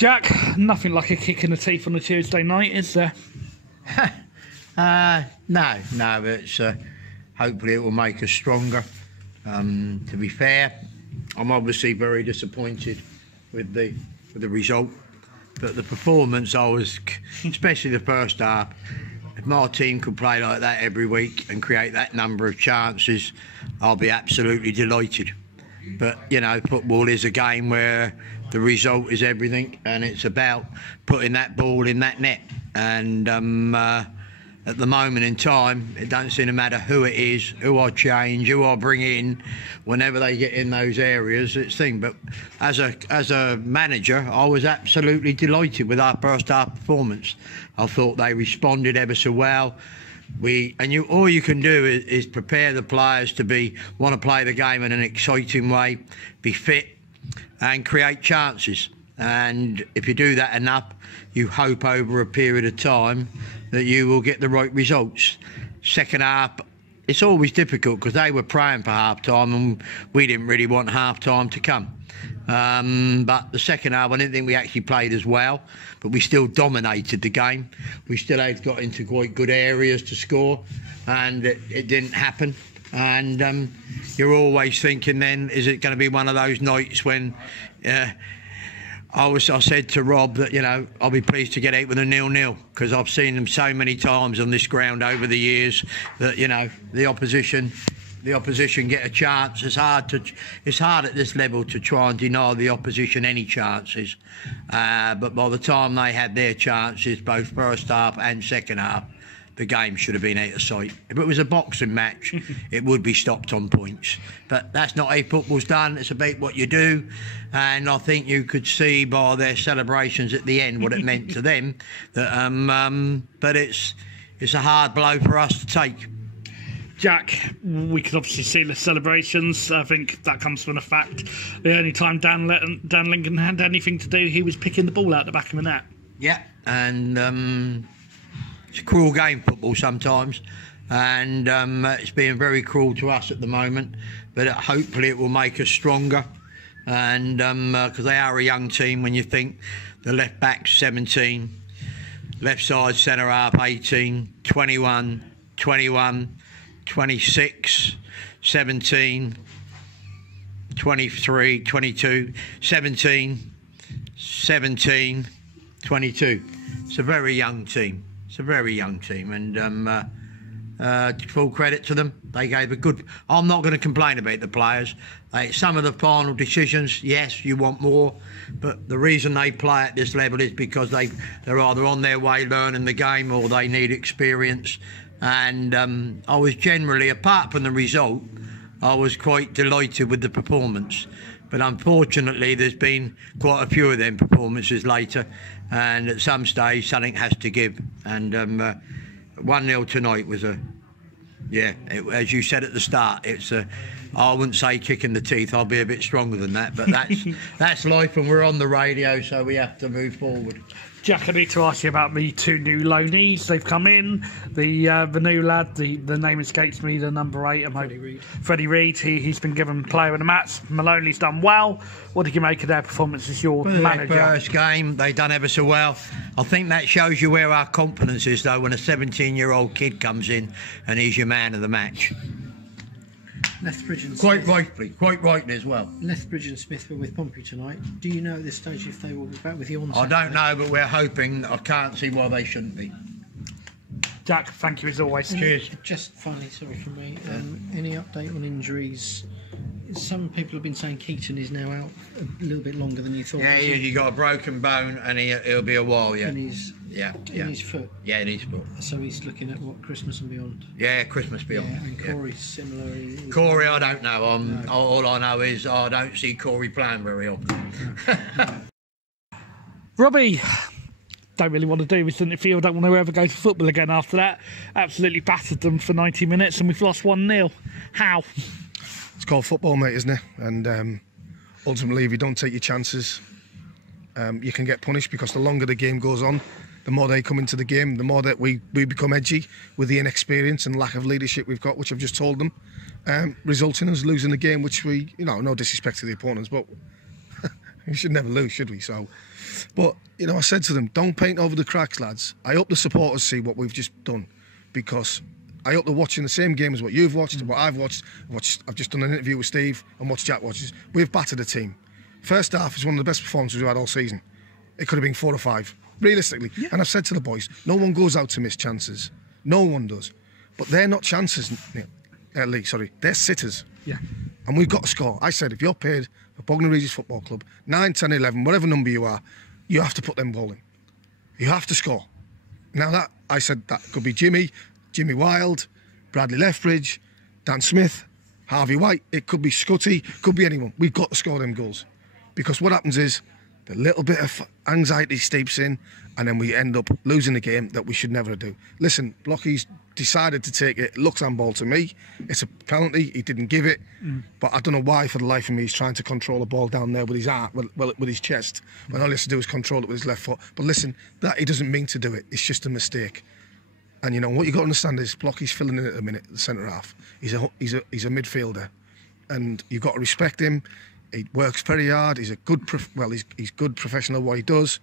Jack, nothing like a kick in the teeth on a Tuesday night, is there? No, it's hopefully it will make us stronger. To be fair, I'm obviously very disappointed with the result, but the performance, I was, especially the first half. If my team could play like that every week and create that number of chances, I'll be absolutely delighted. But, you know, football is a game where the result is everything, and it's about putting that ball in that net. And at the moment in time, it don't seem to matter who it is, who I change, who I bring in, whenever they get in those areas, it's thing. But as a manager, I was absolutely delighted with our first half performance. I thought they responded ever so well. All you can do is prepare the players to want to play the game in an exciting way, be fit, and create chances. And if you do that enough, you hope over a period of time that you will get the right results. Second half, it's always difficult because they were praying for half time and we didn't really want half time to come. But the second half, I didn't think we actually played as well, but we still dominated the game. We still had got into quite good areas to score, and it didn't happen. And you're always thinking then, is it going to be one of those nights when I said to Rob that, you know, I'll be pleased to get out with a 0-0, because I've seen them so many times on this ground over the years that, you know, the opposition get a chance. It's hard at this level to try and deny the opposition any chances. But by the time they had their chances, both first half and second half, the game should have been out of sight. If it was a boxing match, it would be stopped on points. But that's not how football's done. It's about what you do. And I think you could see by their celebrations at the end what it meant to them. That, but it's a hard blow for us to take. Jack, we can obviously see the celebrations. I think that comes from the fact the only time Dan Lincoln had anything to do, he was picking the ball out the back of the net. Yeah, and it's a cruel game, football, sometimes, and it's being very cruel to us at the moment, but hopefully it will make us stronger. And because they are a young team, when you think the left back 17, left side centre half 18, 21, 26, 17, 23, 22, 17, 22. It's a very young team. And full credit to them. They gave a good... I'm not going to complain about the players. Some of the final decisions, yes, you want more, but the reason they play at this level is because they're either on their way learning the game or they need experience. And I was generally, apart from the result, I was quite delighted with the performance. But unfortunately, there's been quite a few of them performances later, and at some stage, something has to give. And 1-0 tonight was as you said at the start, I wouldn't say kick in the teeth. I'll be a bit stronger than that, but that's life, and we're on the radio, so we have to move forward. Jack, I need to ask you about the two new loanees. They've come in. The new lad, the name escapes me, the number 8. Freddie Reid. He's been given player of the match. Maloney's done well. What did you make of their performance as your manager? Their first game, they done ever so well. I think that shows you where our confidence is, though, when a 17-year-old kid comes in and he's your man of the match. Lethbridge and quite Smith. rightly as well. Lethbridge and Smith were with Pompey tonight. Do you know at this stage if they will be back with you on Saturday? I don't know, but we're hoping. I can't see why they shouldn't be. Jack, thank you as always. Cheers. Just finally, sorry from me, any update on injuries? Some people have been saying Keaton is now out a little bit longer than you thought. Yeah, he got a broken bone and he'll be a while, yeah. In his foot? Yeah, in his foot. So he's looking at what, Christmas and beyond? Yeah, Christmas beyond. Yeah, and Corey's similar. Corey, I don't know. No. All I know is I don't see Corey playing very often. No. Robbie, don't really want to do this in the field. Don't want to ever go to football again after that. Absolutely battered them for 90 minutes and we've lost 1-0. How? It's called football, mate, isn't it? And ultimately, if you don't take your chances, you can get punished, because the longer the game goes on, the more they come into the game, the more that we become edgy with the inexperience and lack of leadership we've got, which I've just told them, resulting in us losing the game, which we, no disrespect to the opponents, but We should never lose, should we? So, but you know, I said to them, don't paint over the cracks, lads. I hope the supporters see what we've just done, because I hope they're watching the same game as what you've watched, what I've watched. I've just done an interview with Steve and watched Jack watches. We've battered a team. First half is one of the best performances we've had all season. It could have been 4 or 5, realistically. Yeah. And I've said to the boys, no one goes out to miss chances. No one does. But they're not chances, Lee, sorry. They're sitters. Yeah. And we've got to score. I said, if you're paid for Bognor Regis Football Club, 9, 10, 11, whatever number you are, you have to put them ball in. You have to score. Now that, I said that could be Jimmy Wild, Bradley Lethbridge, Dan Smith, Harvey White. It could be Scotty, could be anyone. We've got to score them goals. Because what happens is, the little bit of anxiety steeps in, and then we end up losing the game that we should never do. Listen, Blockie's decided to take it. Looks handball to me. It's a penalty. He didn't give it. But I don't know why, for the life of me, he's trying to control the ball down there with his arm, with his chest, when all he has to do is control it with his left foot. But listen, that he doesn't mean to do it. It's just a mistake. And you know what you got to understand is Blockie's filling in at the minute, the centre half. He's a midfielder, and you've got to respect him. He works very hard. He's a good, he's good professional at what he does.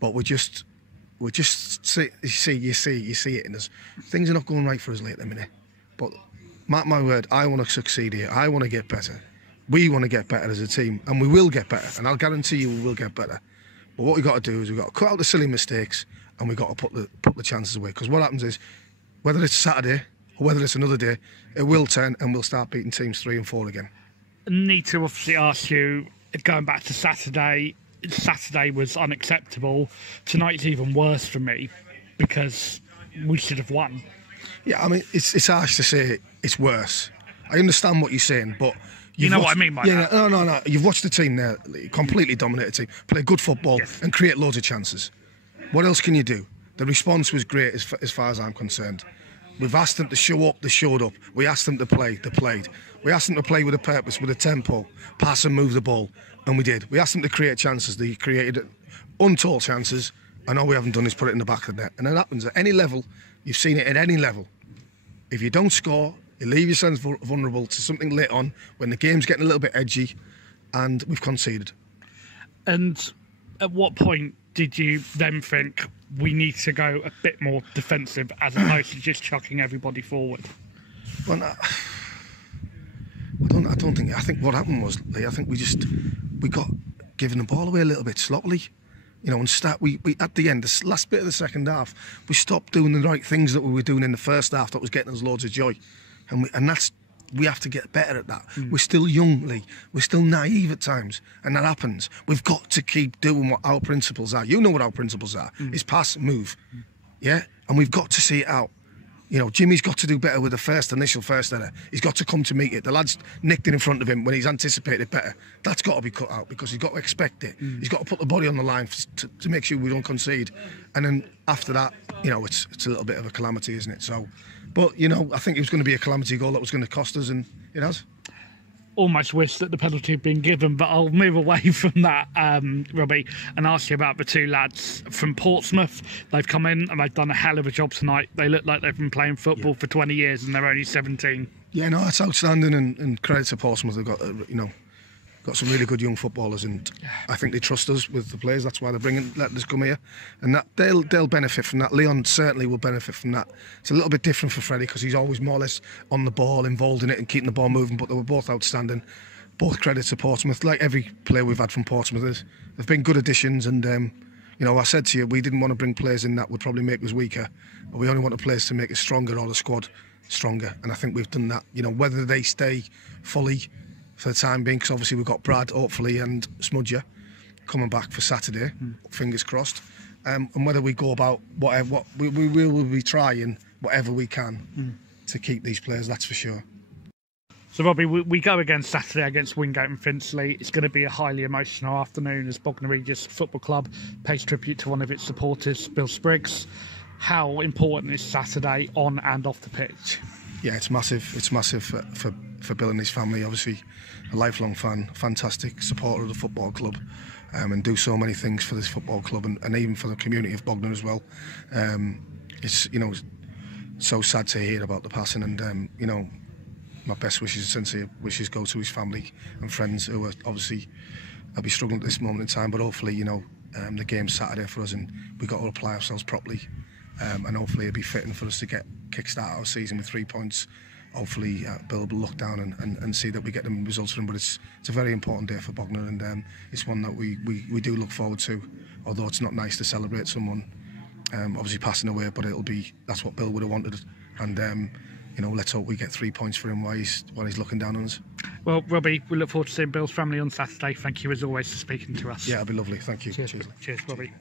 But we just see it in us. Things are not going right for us late at the minute. But mark my word, I want to succeed here. I want to get better. We want to get better as a team, and we will get better. And I'll guarantee you, we will get better. But what we got to do is we've got to cut out the silly mistakes, and we've got to put the chances away. Because what happens is, whether it's Saturday or whether it's another day, it will turn, and we'll start beating teams 3 and 4 again. Need to obviously ask you, going back to Saturday was unacceptable. Tonight's even worse for me, because we should have won. Yeah, I mean, it's harsh to say it's worse. I understand what you're saying, but you know what I mean by that. No. You've watched the team there, completely dominate the team, play good football, yes, and create loads of chances. What else can you do? The response was great as far as I'm concerned. We've asked them to show up, they showed up. We asked them to play, they played. We asked them to play with a purpose, with a tempo, pass and move the ball, and we did. We asked them to create chances, they created untold chances, and all we haven't done is put it in the back of the net. And that happens at any level. You've seen it at any level. If you don't score, you leave yourselves vulnerable to something late on when the game's getting a little bit edgy, and we've conceded. And at what point did you then think we need to go a bit more defensive as opposed to just chucking everybody forward? Well, I think what happened was, Lee, I think we got given the ball away a little bit sloppily. You know, and we at the end, the last bit of the second half, we stopped doing the right things that we were doing in the first half that was getting us loads of joy. And we have to get better at that. We're still young, Lee. We're still naive at times, and that happens. We've got to keep doing what our principles are. You know what our principles are. It's pass, move. Yeah? And we've got to see it out. You know, Jimmy's got to do better with the initial first error. He's got to come to meet it. The lad's nicked it in front of him when he's anticipated better. That's got to be cut out, because he's got to expect it. He's got to put the body on the line to make sure we don't concede. And then after that, you know, it's a little bit of a calamity, isn't it? So, but, you know, I think it was going to be a calamity goal that was going to cost us, and it has. Almost wish that the penalty had been given, but I'll move away from that, Robbie, and ask you about the 2 lads from Portsmouth. They've come in and they've done a hell of a job tonight. They look like they've been playing football for 20 years and they're only 17. Yeah, no, that's outstanding, and credit to Portsmouth. They've got, got some really good young footballers, and I think they trust us with the players. That's why they're letting us come here, and that they'll benefit from that. Leon certainly will benefit from that. It's a little bit different for Freddie, because he's always more or less on the ball, involved in it, and keeping the ball moving. But they were both outstanding. Both credit to Portsmouth. Like every player we've had from Portsmouth, they've been good additions. And you know, I said to you, we didn't want to bring players in that would probably make us weaker, but we only wanted players to make us stronger, or the squad stronger. And I think we've done that. You know, whether they stay fully for the time being, because obviously we've got Brad, hopefully, and Smudger coming back for Saturday, fingers crossed, and whether we go about what we will be trying whatever we can to keep these players, that's for sure. So, Robbie, we go again Saturday against Wingate and Finchley. It's going to be a highly emotional afternoon as Bognor Regis Football Club pays tribute to one of its supporters, Bill Spriggs. How important is Saturday on and off the pitch? Yeah, it's massive. It's massive for Bill and his family. Obviously, a lifelong fan, fantastic supporter of the football club, and do so many things for this football club and even for the community of Bognor as well. It's, you know, so sad to hear about the passing, and you know, my best wishes, sincere wishes, go to his family and friends who are obviously I'll be struggling at this moment in time, but hopefully, you know, the game's Saturday for us and we've got to apply ourselves properly, and hopefully it'll be fitting for us to get kick-start our season with 3 points. Hopefully Bill will look down and see that we get them results for him, but it's a very important day for Bognor, and it's one that we do look forward to, although it's not nice to celebrate someone obviously passing away, but that's what Bill would have wanted, and you know, let's hope we get 3 points for him while he's looking down on us. Well, Robbie, we look forward to seeing Bill's family on Saturday. Thank you as always for speaking to us. Yeah, it'll be lovely. Thank you. Cheers, Robbie.